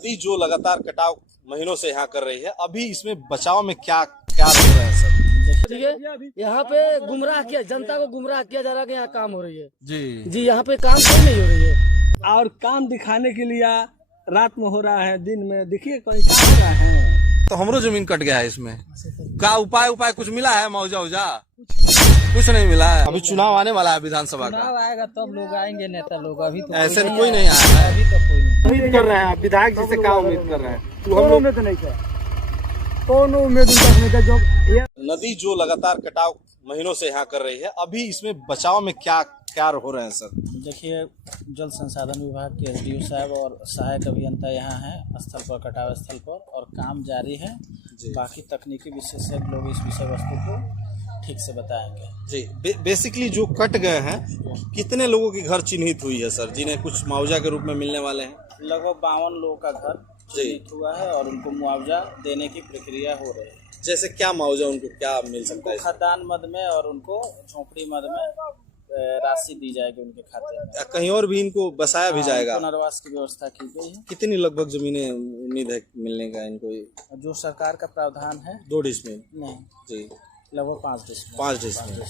नदी जो लगातार कटाव महीनों से यहाँ कर रही है, अभी इसमें बचाव में क्या क्या हो रहा है सर? ठीक है, यहाँ पे गुमराह किया, जनता को गुमराह किया जा रहा है कि यहाँ काम हो रही है। जी यहाँ पे काम क्यों नहीं हो रही है? और काम दिखाने के लिए रात में हो रहा है, दिन में देखिए कहीं काम हो रहा है। तो हमरो जमीन कट गया है, इसमें क्या उपाय कुछ मिला है? मौजा कुछ नहीं मिला है। अभी चुनाव आने वाला है विधानसभा का, चुनाव आएगा तब लोग आएंगे, नेता लोग। अभी तो ऐसे कोई नहीं आया है। अभी तो कोई नहीं। उम्मीद कर रहे हैं विधायक जी से क्या उम्मीद कर रहे हैं? कौन उम्मीद नहीं है, कौन उम्मीद उनका जो नदी जो लगातार कटाव महीनों से यहाँ कर रही है, अभी इसमें बचाव में क्या क्या हो रहे हैं सर? देखिए, जल संसाधन विभाग के एसडीओ साहब और सहायक अभियंता यहाँ हैं स्थल पर, कटाव स्थल पर, और काम जारी है। बाकी तकनीकी विशेषज्ञ लोग इस विषय वस्तु को ठीक से बताएंगे। जी, बेसिकली जो कट गए हैं, कितने लोगों की घर चिन्हित हुई है सर, जिन्हें कुछ मुआवजा के रूप में मिलने वाले हैं? लगभग 52 लोगों का घर चिन्हित हुआ है और उनको मुआवजा देने की प्रक्रिया हो रही है। जैसे क्या मुआवजा उनको क्या मिल सकता है? खदान मद में और उनको झोपड़ी मद में राशि दी जाएगी उनके खाते में। कहीं और भी इनको बसाया भी जाएगा? पुनर्वास की व्यवस्था की गई है। कितनी लगभग जमीनें उम्मीद है मिलने का इनको? जो सरकार का प्रावधान है 2 डिसमिल नहीं, जी, लगभग 5 डिसमिल। 5 डिसमिल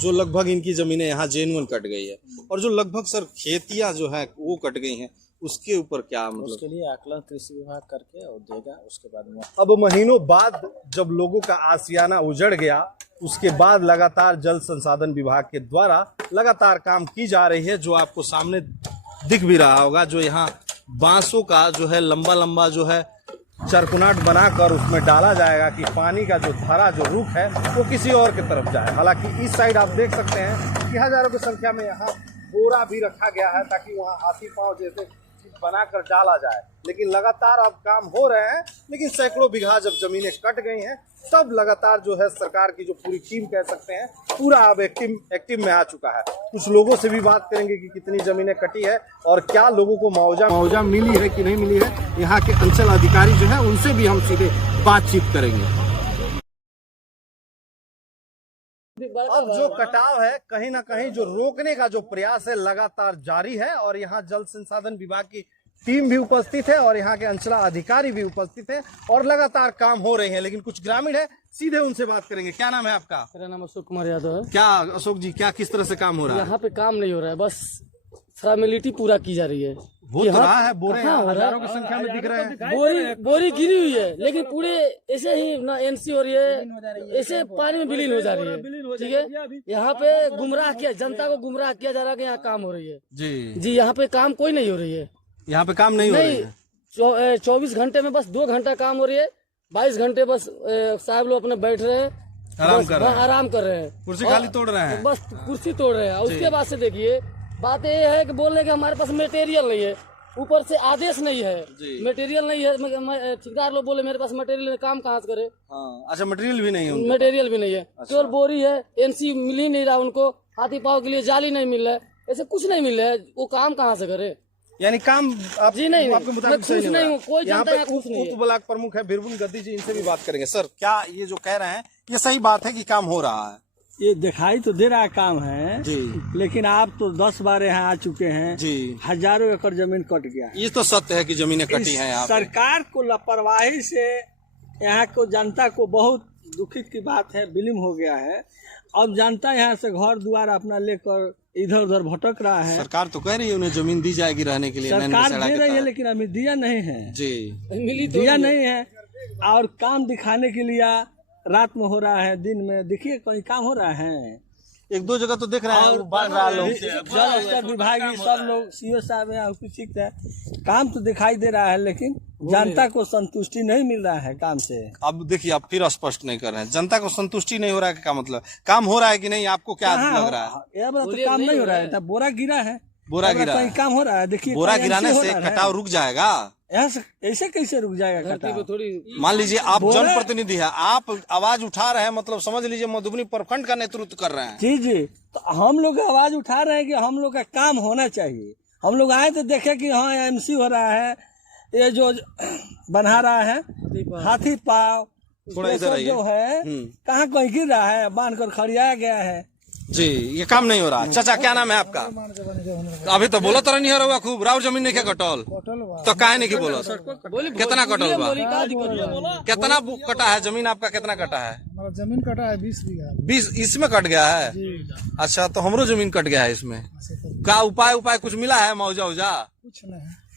जो लगभग इनकी जमीनें यहाँ जेन्युइन कट गई है, और जो लगभग सर खेतियां जो है वो कट गई हैं, उसके ऊपर क्या मतलब? उसके लिए आकलन कृषि विभाग करके और देगा, उसके बाद में। अब महीनों बाद जब लोगों का आशियाना उजड़ गया, उसके बाद लगातार जल संसाधन विभाग के द्वारा लगातार काम की जा रही है, जो आपको सामने दिख भी रहा होगा। जो यहाँ बांसों का जो है लंबा लंबा जो है चरकुनाट बनाकर उसमें डाला जाएगा कि पानी का जो धारा जो रुख है वो किसी और की तरफ जाए। हालांकि इस साइड आप देख सकते हैं कि हजारों की संख्या में यहाँ बोरा भी रखा गया है ताकि वहाँ हाथी पांव जैसे बनाकर डाला जाए। लेकिन लगातार अब काम हो रहे हैं, लेकिन सैकड़ों बीघा जब जमीनें कट गई हैं, तब लगातार जो है सरकार की जो पूरी टीम कह सकते हैं पूरा अब एक्टिव में आ चुका है। कुछ लोगों से भी बात करेंगे कि कितनी जमीनें कटी है और क्या लोगों को मुआवजा मिली है कि नहीं मिली है। यहाँ के अंचल अधिकारी जो है उनसे भी हम सीधे बातचीत करेंगे। अब जो कटाव है कहीं ना कहीं जो रोकने का जो प्रयास है लगातार जारी है, और यहाँ जल संसाधन विभाग की टीम भी उपस्थित है और यहाँ के अंचला अधिकारी भी उपस्थित है और लगातार काम हो रहे हैं। लेकिन कुछ ग्रामीण है, सीधे उनसे बात करेंगे। क्या नाम है आपका? मेरा नाम अशोक कुमार यादव है। क्या अशोक जी, क्या किस तरह से काम हो रहा है? यहाँ पे काम नहीं हो रहा है, बस फॉर्मेलिटी पूरा की जा रही है। हो तो रहा है, बोरे हजारों की संख्या में दिख रहे हैं। बोरी गिरी हुई है, लेकिन पूरे ऐसे ही ना एनसी हो रही है, ऐसे पानी में विलीन हो जा रही है। ठीक है, यहाँ पे गुमराह किया, जनता को गुमराह किया जा रहा है कि यहाँ काम हो रही है। जी, यहाँ पे काम कोई नहीं हो रही है। यहाँ पे काम नहीं हो रही है। 24 घंटे में बस 2 घंटा काम हो रही है। 22 घंटे बस साहब लोग अपने बैठ रहे हैं, आराम कर रहे हैं, कुर्सी खाली तोड़ रहे हैं, बस कुर्सी तोड़ रहे हैं। उसके बाद से देखिए, बात ये है कि बोल रहे कि हमारे पास मटेरियल नहीं है, ऊपर से आदेश नहीं है, मटेरियल नहीं है। ठेकेदार लोग बोले मेरे पास मटेरियल, काम कहाँ से करे? अच्छा, मटेरियल भी नहीं है? मटेरियल भी नहीं है, केवल बोरी है। एनसी मिल ही नहीं रहा उनको, हाथी पाव के लिए जाली नहीं मिल रहा है, ऐसे कुछ नहीं मिल रहा है। वो काम कहाँ से करे? यानी काम आप जी नहीं, आपके मुताबिक खुश नहीं हूँ। कोई जनता यहाँ खुश नहीं है। उप ब्लॉक प्रमुख है बिरबुन गद्दी जी, इनसे भी बात करेंगे। सर, क्या ये जो कह रहे हैं ये सही बात है कि काम हो रहा है? ये दिखाई तो दे रहा है काम है जी, लेकिन आप तो 10 बार यहाँ आ चुके हैं जी। हजारों एकड़ जमीन कट गया। ये तो सत्य है कि जमीनें कटी हैं। यहाँ सरकार को लापरवाही से यहाँ को जनता को बहुत दुखित की बात है, विलीन हो गया है। अब जनता यहाँ से घर द्वार अपना लेकर इधर उधर भटक रहा है। सरकार तो कह रही है उन्हें जमीन दी जाएगी रहने के लिए, सरकार दे रही है, लेकिन अभी दिया नहीं है जी, दिया नहीं है। और काम दिखाने के लिए रात में हो रहा है, दिन में देखिए कहीं काम हो रहा है। 1-2 जगह तो देख रहे हैं बन रहा लोग। जल स्तर विभाग सब लोग, सीओ साहब यहाँ कुछ सीखते हैं, काम तो दिखाई दे रहा है, लेकिन जनता को संतुष्टि नहीं मिल रहा है काम से। अब देखिए, आप फिर स्पष्ट नहीं कर रहे हैं, जनता को संतुष्टि नहीं हो रहा है क्या मतलब? काम हो रहा है कि नहीं, आपको क्या लग रहा है? ये तो काम नहीं हो रहा है, बोरा गिरा है, बोरा गिरा कहीं काम हो रहा है। देखिए, बोरा गिराने से कटाव रुक जाएगा? ऐसे कैसे रुक जाएगा कटाव? मान लीजिए आप जनप्रतिनिधि है, आप आवाज उठा रहे हैं, मतलब समझ लीजिए मधुबनी प्रखंड का नेतृत्व कर रहे हैं। जी जी, तो हम लोग आवाज उठा रहे हैं कि हम लोग का काम होना चाहिए। हम लोग आए तो देखे कि हाँ एमसी हो रहा है, ये जो बना रहा है हाथी पाव थोड़ा इधर जो है कहाँ कहीं गिर रहा है, बांध कर खड़ियाया गया है। जी ये काम नहीं हो रहा। चाचा क्या नाम है आपका? अभी तो बोला तरह नहीं हो रहा खूब राउर जमीन नहीं के कटौल तो काहे नहीं की बोला? कितना कटौल बा? कितना कटा है जमीन आपका? कितना कटा है? हमारा जमीन कटा है 20 बीघा। 20 इसमें कट गया है? अच्छा तो हमरो जमीन कट गया है इसमें। का उपाय कुछ मिला है? मुआवजा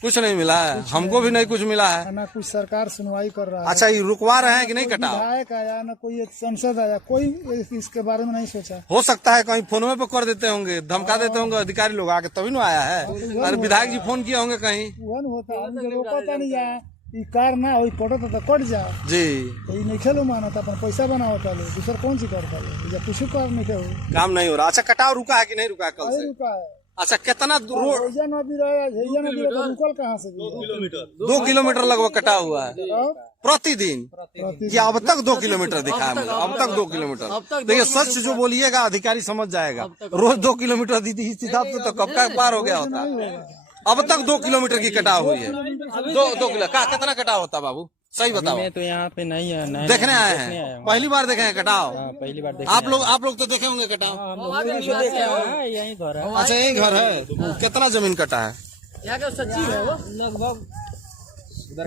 कुछ नहीं मिला है। हमको भी नहीं कुछ मिला है। ना कुछ सरकार सुनवाई कर रहा है। अच्छा ये रुकवा रहे हैं कि नहीं कटाओ? विधायक आया ना कोई एक सांसद आया, कोई इसके बारे में नहीं सोचा। हो सकता है कहीं फोन में कर देते होंगे, धमका देते होंगे अधिकारी लोग आके, तभी ना आया है। अरे विधायक जी फोन किए होंगे कहीं। वन होता है रोकता नहीं जाए कार ना हो पटो तो कट जा जी तो नहीं खेलो माना था अपन पैसा बना होता लो दूसरा कौन सी करता है कुछ कर नहीं हो काम नहीं हो रहा। अच्छा कटाव रुका है कि नहीं रुका है कल से? रुका है। अच्छा कितना रोड? नदी रहा रुकल कहाँ से? 2 किलोमीटर लगभग कटा हुआ है प्रतिदिन। कि अब तक 2 किलोमीटर दिखा है मुझे, अब तक 2 किलोमीटर। देखिए सच जो बोलिएगा अधिकारी समझ जाएगा। रोज 2 किलोमीटर दीदी इस हिसाब से तो कब का पार हो गया होता। अब तक 2 किलोमीटर की कटाव हुई है। 2 किलो का कितना कटाव होता बाबू सही बताओ? मैं तो यहाँ पे नहीं है, नहीं देखने आए हैं, पहली बार देखे हैं कटाव? पहली बार आप लोग तो देखे होंगे कटाव। यही घर है। अच्छा यही घर है। कितना जमीन कटा है? यहाँ का सच्ची है वो लगभग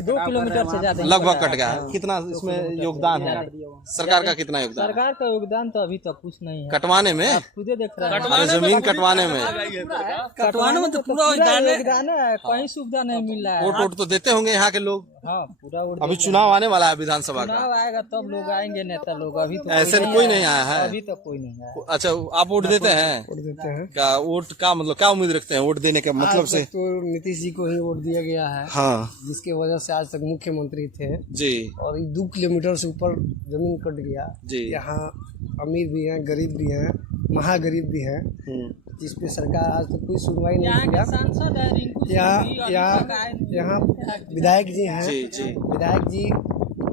2 किलोमीटर से ज्यादा लगभग कट गया है। कितना इसमें योगदान है सरकार का? कितना योगदान? सरकार का योगदान तो अभी तक कुछ नहीं है। कटवाने में खुदे देख रहे हैं। अरे जमीन कटवाने में कटवाने में तो पूरा योगदान है, कहीं सुविधा नहीं मिल रहा है। वोट तो देते होंगे यहाँ के लोग। हाँ पूरा अभी चुनाव आने वाला है विधानसभा का। चुनाव आएगा तब लोग आएंगे, नेता लोग। अभी तो ऐसे कोई नहीं आया है अभी तक कोई नहीं आया। अच्छा आप वोट देते हैं? देते हैं क्या वोट का मतलब क्या उम्मीद रखते हैं वोट देने के मतलब से? तो नीतीश जी को ही वोट दिया गया है, हाँ जिसके वजह से आज तक मुख्यमंत्री थे। जी और 2 किलोमीटर से ऊपर जमीन कट गया। जी। यहाँ अमीर भी हैं, गरीब भी हैं, महागरीब भी हैं, जिसपे सरकार आज तक कोई सुनवाई नहीं किया। सांसद है रिंकू यहाँ विधायक जी हैं। जी जी विधायक जी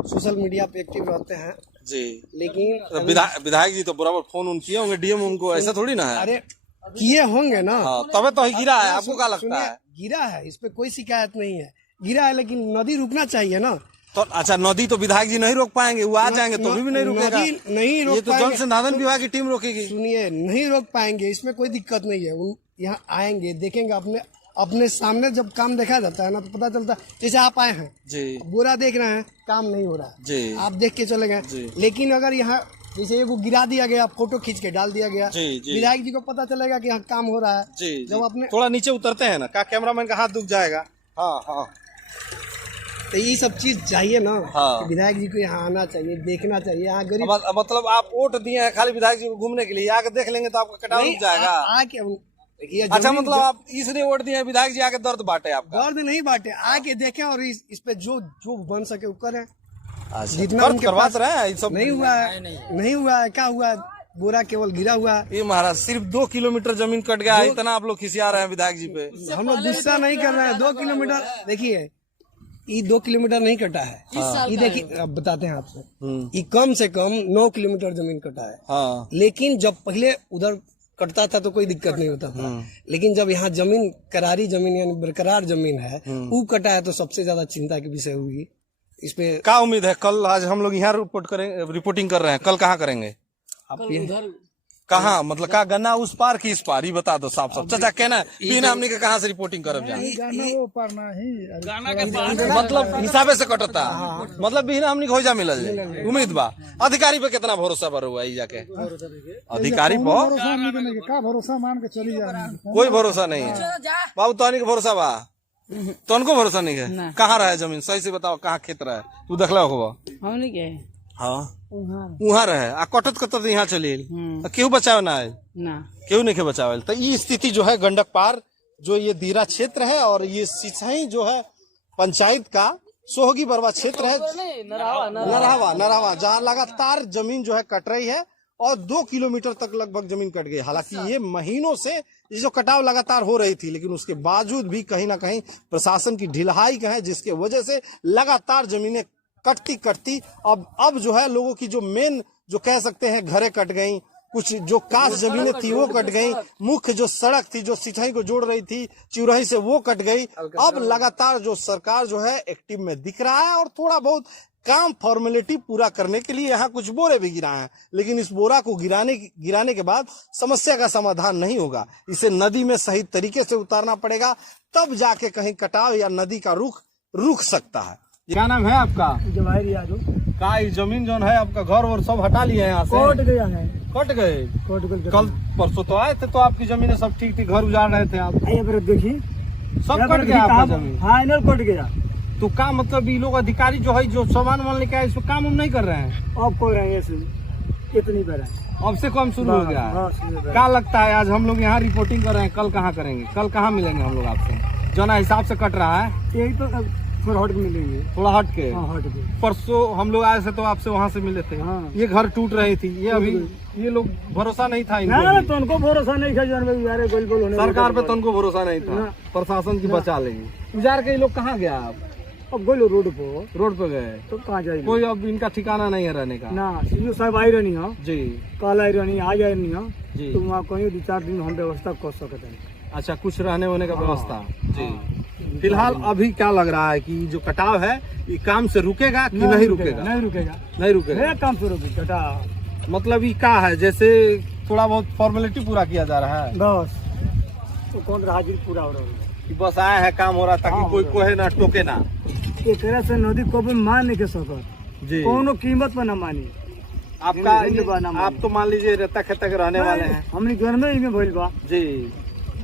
सोशल मीडिया पे एक्टिव रहते हैं, जी। लेकिन विधायक जी तो बराबर फोन उन किए होंगे डीएम उनको, ऐसा थोड़ी ना है। अरे किए होंगे ना। हाँ, तबे तो ही गिरा है। आपको क्या लगता है? गिरा है, इस पे कोई शिकायत नहीं है, गिरा है, लेकिन नदी रुकना चाहिए ना। तो अच्छा नदी तो विधायक जी नहीं रोक पाएंगे, वो आ जाएंगे तो भी नहीं रुकेगा। नहीं रोक ये तो जल संसाधन विभाग की टीम रोकेगी। सुनिए, नहीं रोक पाएंगे, इसमें कोई दिक्कत नहीं है। यहाँ आएंगे, देखेंगे, अपने सामने जब काम देखा जाता है ना तो पता चलता है। जैसे आप आए हैं जी, बुरा देख रहे हैं, काम नहीं हो रहा है जी, आप देख के चले गए। लेकिन अगर यहाँ जैसे एगो गिरा दिया गया, फोटो खींच के डाल दिया गया, जी, जी। विधायक जी को पता चलेगा कि यहाँ काम हो रहा है। जी, जब अपने थोड़ा नीचे उतरते हैं ना, क्या कैमरामैन का हाथ दुख जाएगा। हाँ हाँ, तो ये सब चीज चाहिए ना। हाँ। विधायक जी को यहाँ आना चाहिए, देखना चाहिए। यहाँ गरीब मतलब आप वोट दिए हैं खाली विधायक जी को घूमने के लिए, आके देख लेंगे तो आपका कटाव रुक जाएगा। आके देखिए, अच्छा मतलब आप इसलिए वोट दिए हैं विधायक जी आके दर्द बांटे आपका? दर्द नहीं बांटे, आके देखें और इस पे जो बन सके वो करें। जितना करवाते रहे सब नहीं हुआ है, नहीं हुआ है, क्या हुआ है? बोरा केवल गिरा हुआ है। ये महाराज सिर्फ 2 किलोमीटर जमीन कट गया है, इतना आप लोग खिसिया रहे हैं विधायक जी पे। हम लोग गुस्सा नहीं कर रहे हैं। 2 किलोमीटर देखिए, ये 2 किलोमीटर नहीं कटा है। ये देखिए, अब बताते हैं आपसे, ये कम से कम 9 किलोमीटर जमीन कटा है। हाँ। लेकिन जब पहले उधर कटता था तो कोई दिक्कत नहीं होता था, लेकिन जब यहाँ जमीन करारी जमीन यानी बरकरार जमीन है, वो कटा है तो सबसे ज्यादा चिंता की विषय हुई। इस पे क्या उम्मीद है? कल आज हम लोग यहाँ रिपोर्टिंग कर रहे हैं, कल कहाँ करेंगे? कहाँ मतलब का गन्ना उस पार की इस पार ही बता दो साफ साफ। चाचा कहना बिना हमने के कहाँ से रिपोर्टिंग करब जाए? मतलब हिसाबे से कटता, मतलब बिना हमने हो जा मिलल जाए। उम्मीद बा अधिकारी पे कितना भरोसा पर हुआ जाके? अधिकारी पर का भरोसा मान के चली जा, कोई भरोसा नहीं है बाबू। तो के भरोसा बा? तो उनको भरोसा नहीं है। कहाँ रहे जमीन सही से बताओ, कहाँ खेत रहे? तू देखला होगा? हाँ वहाँ रहे आ कटत कटत यहाँ चली केहू बचाव ना है, केहू नहीं के बचावे। तो ये स्थिति जो है गंडक पार जो ये दीरा क्षेत्र है और ये सिंचाई जो है पंचायत का सोहगी बरवा क्षेत्र है, नरहवा जहाँ लगातार जमीन जो है कट रही है और 2 किलोमीटर तक लगभग जमीन कट गई। हालांकि ये महीनों से ये जो कटाव लगातार हो रही थी, लेकिन उसके बावजूद भी कहीं ना कहीं प्रशासन की ढिलाई है, जिसके वजह से लगातार जमीनें कटती अब जो है लोगों की जो मेन जो कह सकते हैं घरें कट गई कुछ जो काश जमीनें थी वो कट गई, मुख्य जो सड़क थी जो सिंचाई को जोड़ रही थी चिरही से वो कट गई। अब लगातार जो सरकार जो है एक्टिव में दिख रहा है और थोड़ा बहुत काम फॉर्मेलिटी पूरा करने के लिए यहाँ कुछ बोरे भी गिराए हैं, लेकिन इस बोरा को गिराने के बाद समस्या का समाधान नहीं होगा। इसे नदी में सही तरीके से उतारना पड़ेगा, तब जाके कहीं कटाव या नदी का रुक सकता है। क्या नाम है आपका? जवाहिर यादव। का जमीन जो है आपका घर और सब हटा लिए यहाँ से? कट गया है। कट गए? कल परसों तो आए थे तो आपकी जमीनें सब ठीक थी, घर उजाड़ रहे थे आप। देखिए सब कट गया आपका जमीन? हाँ, इधर कट गया। तो क्या मतलब ये लोग अधिकारी जो है जो सामान वामान लेके आए इसको काम हम नहीं कर रहे हैं? अब कर रहे हैं, इतनी कर रहे हैं। अब से कम शुरू हो गया है। क्या लगता है आज हम लोग यहाँ रिपोर्टिंग कर रहे हैं, कल कहाँ करेंगे? कल कहाँ मिलेंगे हम लोग आपसे? जना हिसाब से कट रहा है यही तो थोड़ा हट के मिलेंगे। थोड़ा हट के? हाँ, हट के। परसों हम लोग आए थे तो आपसे वहाँ से मिले थे। हाँ। ये घर टूट रही थी, ये अभी ये लोग भरोसा नहीं था इनको ना, भी। तो उनको भरोसा नहीं था यार, गोल गोल होने सरकार पे तो उनको भरोसा नहीं था, ना। प्रशासन की बचा लेगी। उजार के ये लोग कहाँ गया? आप अब गोलो रोड पे गए तो कहाँ जाएगी? कोई अब इनका ठिकाना नहीं है रहने का? ना, सीओ साहब आई रहनी है जी, कल आई रहनी, आ जाए नहीं है जी। तो वहाँ कहीं 2-4 दिन हम व्यवस्था कर सकते हैं। अच्छा, कुछ रहने होने का व्यवस्था जी। फिलहाल अभी क्या लग रहा है कि जो कटाव है ये काम से रुकेगा कि नहीं रुकेगा? नहीं रुकेगा, नहीं रुकेगा। काम से रुकेगा कटा। मतलब ये क्या है, जैसे थोड़ा बहुत फॉर्मेलिटी पूरा किया जा रहा है बस तो कौन हाजिर पूरा हो रहा है कि बस आया है काम हो रहा ताकि हाँ, कोई कोहे ना टोके ना। एक तरह से नदी को भी मान नहीं के सकत, जी। कोनो कीमत पर न मानी। आपका नहीं, नहीं, नहीं, आप तो मान लीजिए रेता खेता के रहने वाले हैं हमने घर में ही में भइल बा, जी।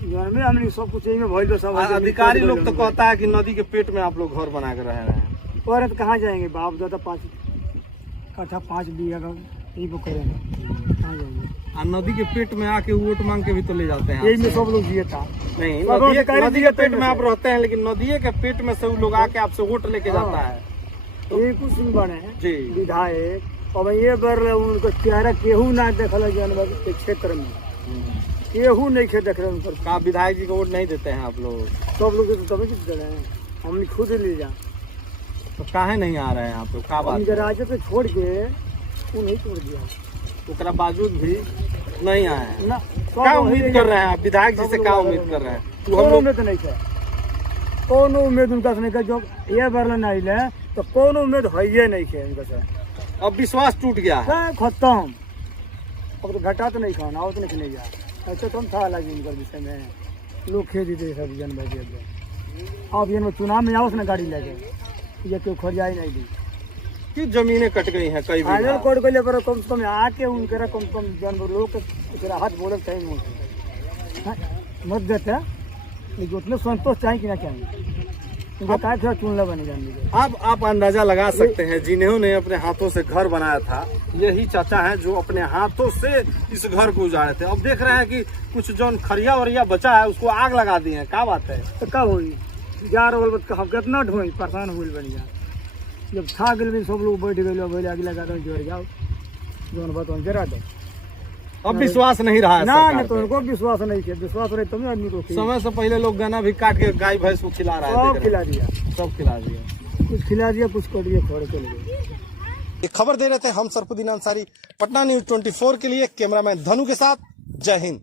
घर में हमने सब कुछ यही में भइल बा। सब अधिकारी लोग तो कहता है कि नदी के पेट में आप लोग घर बना के रह रहे हैं। और तो कहाँ जाएंगे बाप दादा? 5 कट्ठा 5 बीघा का यही को करेंगे, कहाँ जाएंगे? और नदी के पेट में आके वोट मांग के भी तो ले जाते हैं यही में आपसे। सब लोग जिए था। नहीं, सब नदी के पेट में आप रहते हैं, लेकिन नदी के पेट में से वो लोग आके आपसे वोट लेके जाता है। ये कुछ सिंह बने हैं जी। विधायक, अब ये बर उनको चेहरा केहू ना देखल जानवर के क्षेत्र में, केहू नहीं खे देख रहे उनको। का विधायक जी को वोट नहीं देते हैं आप लोग? सब लोग तो तभी दे रहे हैं, हमने खुद ले जा। तो काहे नहीं आ रहे हैं आप लोग? का बात? राज्य पे छोड़ के वो नहीं छोड़ दिया, उसका बावजूद भी नहीं आए हैं ना। क्या उम्मीद कर रहे हैं आप विधायक जी से? क्या उम्मीद कर रहे हैं? कोनो उम्मीद नहीं है, कोनो उम्मीद उनका से नहीं है। जो ये बरलन आई है तो कोनो उम्मीद है ये नहीं है उनका से। अब विश्वास टूट गया है। खत्म, अब तो घटा तो नहीं खाना, और तो नहीं जा। ऐसे तो हम था लगी उनका विषय में, लोग खेती दे सब जन भाई। अब ये चुनाव में आओ ना गाड़ी लेके, ये क्यों खरियाई नहीं दी कि जमीनें कट गई हैं कई फाइनल बीघा। कोर्ट को ले पर कम से कम आके उनके कम से कम जानवर लोग के हाथ बोले चाहिए मत देते, लेकिन उतने संतोष चाहिए कि ना चाहिए उनका काय थोड़ा चुनला बने जाने। अब आप अंदाजा लगा सकते हैं जिन्होंने अपने हाथों से घर बनाया था, यही चाचा हैं जो अपने हाथों से इस घर को उजाड़े थे। अब देख रहे हैं कि कुछ जो खरिया वरिया बचा है उसको आग लगा दी है। क्या बात है? तो कब हुई जा रहा हम कितना ढोई परेशान हुई बढ़िया, जब खा गए सब लोग बैठ गए, बोले आगे लगा दो जोड़ जाओ जो बात जरा दो। अब विश्वास नहीं रहा है ना, सरकार नहीं तो पे। उनको विश्वास नहीं किया, विश्वास रहे तब आदमी को समय से पहले लोग गन्ना भी काट के गाय भैंस को खिला रहा है। सब देख खिला रहे दिया, हैं। सब खिला दिया, कुछ खिला दिया, कुछ कर दिया, खोड़ चले गए। ये खबर दे रहे थे हम सरफुद्दीन अंसारी, पटना न्यूज़ 24 के लिए। कैमरामैन धनु के साथ, जय हिंद।